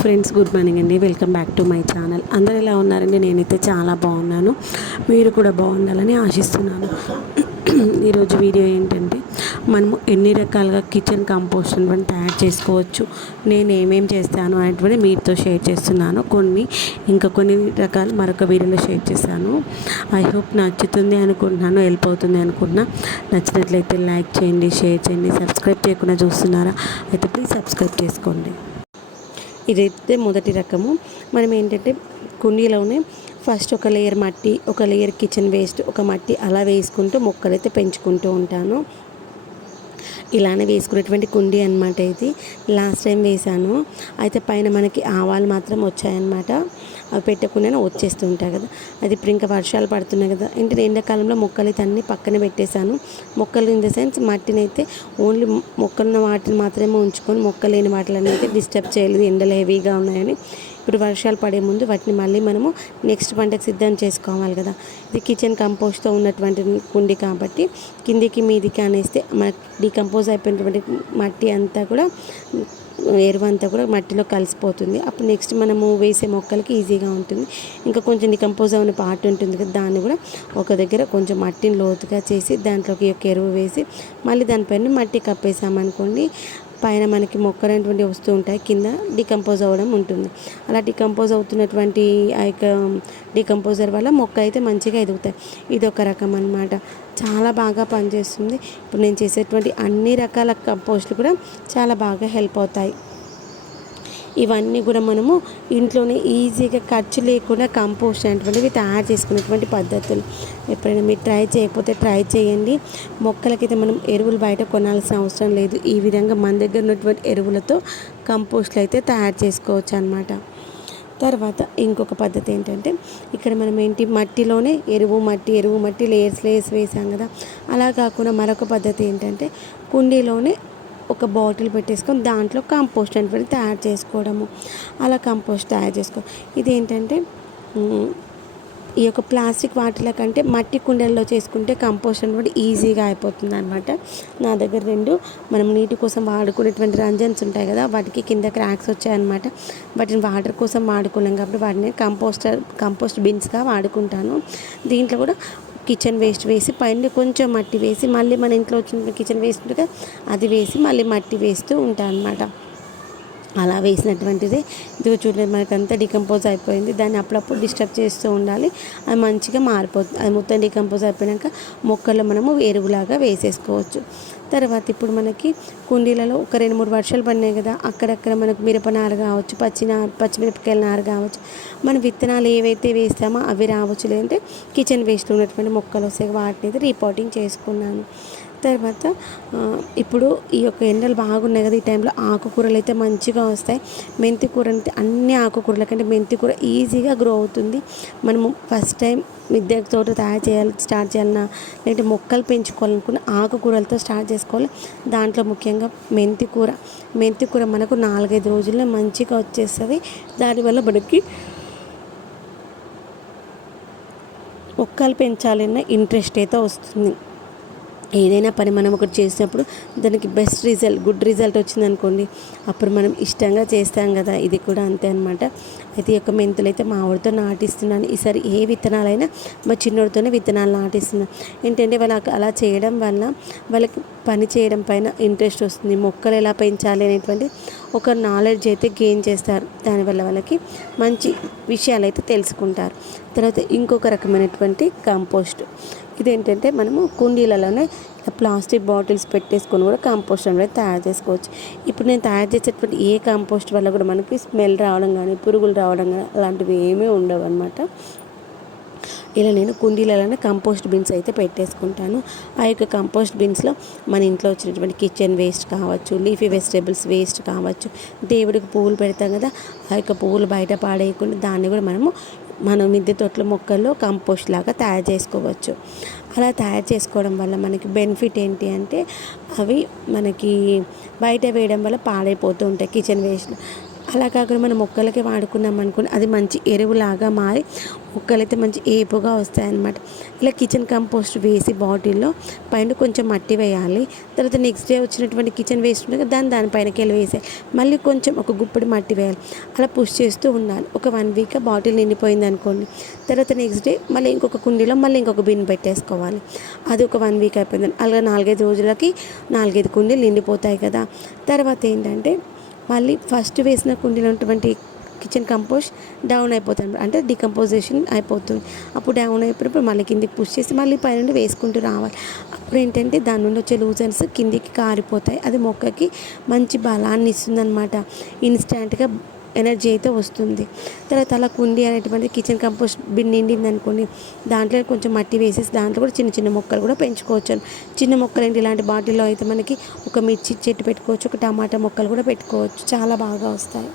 Friends, good morning అండి. Welcome back to my channel. అందరు ఎలా ఉన్నారండి? నేనైతే చాలా బాగున్నాను. మీరు కూడా బాగుండాలని ఆశిస్తున్నాను. ఈరోజు వీడియో ఏంటంటే, మనము ఎన్ని రకాలుగా కిచెన్ కంపోస్ట్ అనేటువంటి తయారు చేసుకోవచ్చు, నేను ఏమేమి చేస్తాను అనేటువంటి మీతో షేర్ చేస్తున్నాను. కొన్ని రకాలు మరొక వీడియోలో షేర్ చేశాను. ఐ హోప్ నచ్చుతుంది అనుకుంటున్నాను, హెల్ప్ అవుతుంది అనుకుంటున్నా. నచ్చినట్లయితే లైక్ చేయండి, షేర్ చేయండి. సబ్స్క్రైబ్ చేయకుండా చూస్తున్నారా? అయితే ప్లీజ్ సబ్స్క్రైబ్ చేసుకోండి. ఇదైతే మొదటి రకము. మనం ఏంటంటే కుండీలోనే ఫస్ట్ ఒక లేయర్ మట్టి, ఒక లేయర్ కిచెన్ వేస్ట్, ఒక మట్టి అలా వేసుకుంటూ మొక్కలైతే పెంచుకుంటూ ఉంటాను. ఇలానే వేసుకునేటువంటి కుండీ అనమాట ఇది. లాస్ట్ టైం వేసాను, అయితే పైన మనకి ఆవాలు మాత్రం వచ్చాయన్నమాట. అవి పెట్టకుండానే వచ్చేస్తుంటాయి కదా. అది ఇప్పుడు ఇంకా వర్షాలు పడుతున్నాయి కదా, అంటే ఎండాకాలంలో మొక్కలు అయితే అన్నీ పక్కన పెట్టేశాను. మొక్కలు ఇన్ ద సెన్స్ మట్టిని అయితే ఓన్లీ మొక్కలున్న వాటిని మాత్రమే ఉంచుకొని, మొక్కలు లేని వాటిని అయితే డిస్టర్బ్ చేయలేదు, ఎండలు హెవీగా ఉన్నాయని. ఇప్పుడు వర్షాలు పడే ముందు వాటిని మళ్ళీ మనము నెక్స్ట్ పంటకు సిద్ధం చేసుకోవాలి కదా. ఇది కిచెన్ కంపోస్ట్తో ఉన్నటువంటి కుండి కాబట్టి కిందికి మీదికి అనేస్తే మనకి డీకంపోజ్ అయిపోయినటువంటి మట్టి అంతా కూడా, ఎరువు అంతా కూడా మట్టిలో కలిసిపోతుంది. అప్పుడు నెక్స్ట్ మనము వేసే మొక్కలకి ఈజీగా ఉంటుంది. ఇంకా కొంచెం డికంపోజ్ అయిన పార్ట్ ఉంటుంది కదా, దాన్ని కూడా ఒక దగ్గర కొంచెం మట్టిని లోతుగా చేసి దాంట్లోకి ఒక ఎరువు వేసి మళ్ళీ దానిపైన మట్టి కప్పేసామనుకోండి, పైన మనకి మొక్కలు అనేటువంటి వస్తూ ఉంటాయి, కింద డికంపోజ్ అవ్వడం ఉంటుంది. అలా డికంపోజ్ అవుతున్నటువంటి ఆ యొక్క డికంపోజర్ వల్ల మొక్క అయితే మంచిగా ఎదుగుతాయి. ఇది ఒక రకం అన్నమాట. చాలా బాగా పనిచేస్తుంది. ఇప్పుడు నేను చేసేటువంటి అన్ని రకాల కంపోస్ట్లు కూడా చాలా బాగా హెల్ప్ అవుతాయి. ఇవన్నీ కూడా మనము ఇంట్లోనే ఈజీగా ఖర్చు లేకుండా కంపోస్ట్ అనేటువంటివి తయారు చేసుకునేటువంటి పద్ధతులు. ఎప్పుడైనా మీరు ట్రై చేయకపోతే ట్రై చేయండి. మొక్కలకైతే మనం ఎరువులు బయట కొనాల్సిన అవసరం లేదు. ఈ విధంగా మన దగ్గర ఉన్నటువంటి ఎరువులతో కంపోస్ట్లు అయితే తయారు చేసుకోవచ్చు అన్నమాట. తర్వాత ఇంకొక పద్ధతి ఏంటంటే, ఇక్కడ మనం మట్టిలోనే ఎరువు మట్టి లేయర్స్ వేసాం కదా. అలా కాకుండా మరొక పద్ధతి ఏంటంటే, కుండీలోనే ఒక బాటిల్ పెట్టేసుకొని దాంట్లో కంపోస్ట్ అనేటువంటి తయారు చేసుకోవడము. అలా కంపోస్ట్ తయారు చేసుకో ఇదేంటంటే, ఈ యొక్క ప్లాస్టిక్ వాటిల కంటే మట్టి కుండల్లో చేసుకుంటే కంపోస్ట్ అనేది ఈజీగా అయిపోతుంది అనమాట. నా దగ్గర 2 మనం నీటి కోసం వాడుకునేటువంటి రంజన్స్ ఉంటాయి కదా, వాటికి కింద క్రాక్స్ వచ్చాయన్నమాట. వాటిని వాటర్ కోసం వాడుకున్నాం కాబట్టి వాటిని కంపోస్ట్ బిన్స్గా వాడుకుంటాను. దీంట్లో కూడా కిచెన్ వేస్ట్ వేసి పైన కొంచెం మట్టి వేసి మళ్ళీ మన ఇంట్లో వచ్చిన కిచెన్ వేస్ట్ ఉంటుంది కదా, అది వేసి మళ్ళీ మట్టి వేస్తూ ఉంటాను అనమాట. అలా వేసినటువంటిది ఇదిగో చూడండి, మనకంతా డికంపోజ్ అయిపోయింది. దాన్ని అప్పుడప్పుడు డిస్టర్బ్ చేస్తూ ఉండాలి, అది మంచిగా మారిపోతుంది. అది మొత్తం డికంపోజ్ అయిపోయాక మొక్కల్లో మనము ఎరువులాగా వేసేసుకోవచ్చు. తర్వాత ఇప్పుడు మనకి కుండీలలో ఒక 2-3 వర్షాలు పడినాయి కదా, అక్కడక్కడ మనకు మిరపనారు కావచ్చు, పచ్చిమిరపకాయల నారు కావచ్చు, మన విత్తనాలు ఏవైతే వేస్తామో అవి రావచ్చు. లేదంటే కిచెన్ వేస్ట్లో ఉన్నటువంటి మొక్కలు వస్తాయి, వాటిని అయితే రీపోటింగ్ చేసుకున్నాను. తర్వాత ఇప్పుడు ఈ యొక్క ఎండలు బాగున్నాయి కదా, ఈ టైంలో ఆకుకూరలు అయితే మంచిగా వస్తాయి. మెంతి కూర అంటే అన్ని ఆకుకూరల కంటే మెంతి కూర ఈజీగా గ్రో అవుతుంది. మనము ఫస్ట్ టైం మిద్దె తోట స్టార్ట్ చేయాలన్నా, లేదంటే మొక్కలు పెంచుకోవాలనుకున్న ఆకుకూరలతో స్టార్ట్ చేసుకోవాలి. దాంట్లో ముఖ్యంగా మెంతి కూర మనకు 4-5 రోజుల్లో మంచిగా వచ్చేస్తుంది. దానివల్ల మనకి మొక్కలు పెంచాలన్న ఇంట్రెస్ట్ అయితే వస్తుంది. ఏదైనా పని మనం ఒకటి చేసినప్పుడు దానికి గుడ్ రిజల్ట్ వచ్చిందనుకోండి, అప్పుడు మనం ఇష్టంగా చేస్తాం కదా. ఇది కూడా అంతే అనమాట. అయితే ఈ యొక్క మెంతులు అయితే మా ఆవిడతో నాటిస్తున్నాను. ఈసారి ఏ విత్తనాలైనా మా చిన్నోడితోనే విత్తనాలు నాటిస్తున్నాను. ఏంటంటే వాళ్ళకి అలా చేయడం వల్ల వాళ్ళకి పని చేయడం పైన ఇంట్రెస్ట్ వస్తుంది. మొక్కలు ఎలా పెంచాలి అనేటువంటి ఒక నాలెడ్జ్ అయితే గెయిన్ చేస్తారు. దానివల్ల వాళ్ళకి మంచి విషయాలు అయితే తెలుసుకుంటారు. తర్వాత ఇంకొక రకమైనటువంటి కంపోస్ట్, ఇదేంటంటే మనము కుండీలలోనే ప్లాస్టిక్ బాటిల్స్ పెట్టేసుకొని కూడా కంపోస్ట్ అనేది తయారు చేసుకోవచ్చు. ఇప్పుడు నేను తయారు చేసేటువంటి ఏ కంపోస్ట్ వల్ల కూడా మనకి స్మెల్ రావడం కానీ, పురుగులు రావడం కానీ అలాంటివి ఏమీ ఉండవు అనమాట. ఇలా నేను కుండీలలోనే కంపోస్ట్ బిన్స్ అయితే పెట్టేసుకుంటాను. ఆ యొక్క కంపోస్ట్ బిన్స్లో మన ఇంట్లో వచ్చినటువంటి కిచెన్ వేస్ట్ కావచ్చు, లీఫీ వెజిటేబుల్స్ వేస్ట్ కావచ్చు, దేవుడికి పువ్వులు పెడతాం కదా, ఆ యొక్క పువ్వులు బయట పాడేయకుండా దాన్ని కూడా మనం మిద్దె తోటల మొక్కల్లో కంపోస్ట్ లాగా తయారు చేసుకోవచ్చు. అలా తయారు చేసుకోవడం వల్ల మనకి బెనిఫిట్ ఏంటి అంటే, అవి మనకి బయట వేయడం వల్ల పాడైపోతూ ఉంటాయి కిచెన్ వేస్ట్. అలా కాకుండా మనం మొక్కలకి వాడుకున్నాం అనుకోండి, అది మంచి ఎరువులాగా మారి మొక్కలైతే మంచి ఏపుగా వస్తాయన్నమాట. ఇలా కిచెన్ కంపోస్ట్ వేసి బాటిల్లో పైన కొంచెం మట్టి వేయాలి. తర్వాత నెక్స్ట్ డే వచ్చినటువంటి కిచెన్ వేస్ట్ ఉంటుంది కదా, దానిపైనకి వెళ్ళి వేసేయాలి. మళ్ళీ కొంచెం ఒక గుప్పెడు మట్టి వేయాలి. అలా పుష్ చేస్తూ ఉండాలి. ఒక 1 వీక్ బాటిల్ నిండిపోయింది అనుకోండి, తర్వాత నెక్స్ట్ డే మళ్ళీ ఇంకొక కుండీలో మళ్ళీ ఇంకొక బిన్ పెట్టేసుకోవాలి. అది ఒక 1 వీక్ అయిపోయింది. అలా 4-5 రోజులకి 4-5 కుండీలు నిండిపోతాయి కదా. తర్వాత ఏంటంటే మళ్ళీ ఫస్ట్ వేసిన కుండీలో ఉన్నటువంటి కిచెన్ కంపోస్ట్ డౌన్ అయిపోతుంది, అంటే డికంపోజిషన్ అయిపోతుంది. అప్పుడు డౌన్ అయిపోయినప్పుడు మళ్ళీ కిందికి పుష్ చేసి మళ్ళీ పైనుండి వేసుకుంటూ రావాలి. అప్పుడు ఏంటంటే దాని నుండి వచ్చే లూజన్స్ కిందికి కారిపోతాయి. అది మొక్కకి మంచి బలాన్ని ఇస్తుంది అనమాట. ఇన్స్టెంట్గా ఎనర్జీ అయితే వస్తుంది. తర్వాత అలా కుండీ అనేటువంటి కిచెన్ కంపోస్ట్ బిన్ నిండింది అనుకోండి, దాంట్లో కొంచెం మట్టి వేసేసి దాంట్లో కూడా చిన్న చిన్న మొక్కలు కూడా పెంచుకోవచ్చు. చిన్న మొక్కలు ఏంటి, ఇలాంటి బాటిల్లో అయితే మనకి ఒక మిర్చి చెట్టు పెట్టుకోవచ్చు, ఒక టమాటా మొక్కలు కూడా పెట్టుకోవచ్చు, చాలా బాగా వస్తాయి.